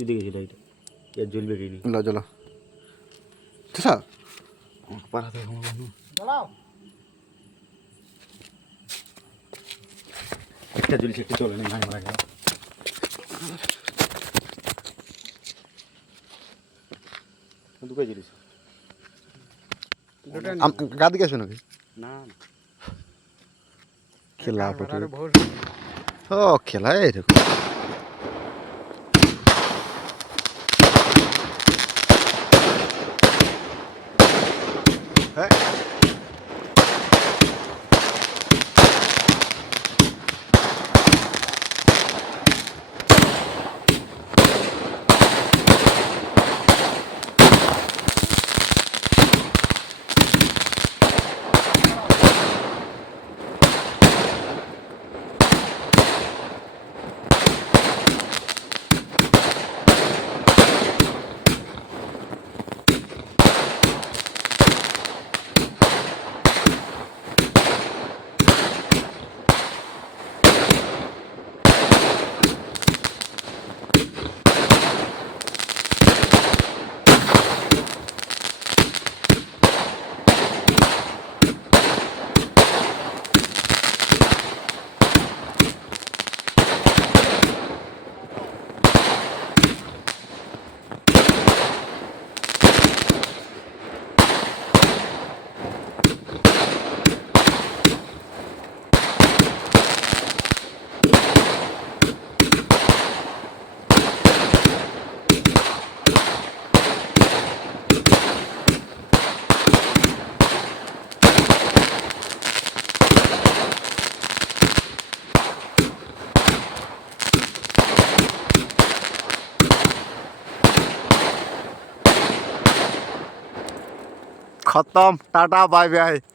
তুই দেখেছি লাইট এর জ্বলবে কি লা জ্বলা আচ্ছা পাড়াতে একটা জ্বলছে একটা চলে না ভাই মারা গেল দুটো জ্বলিস গা দিকে আসবে নাকি না খেলা ও খেলা এরকম হ্যাঁ खत्म टाटा बाय बाय।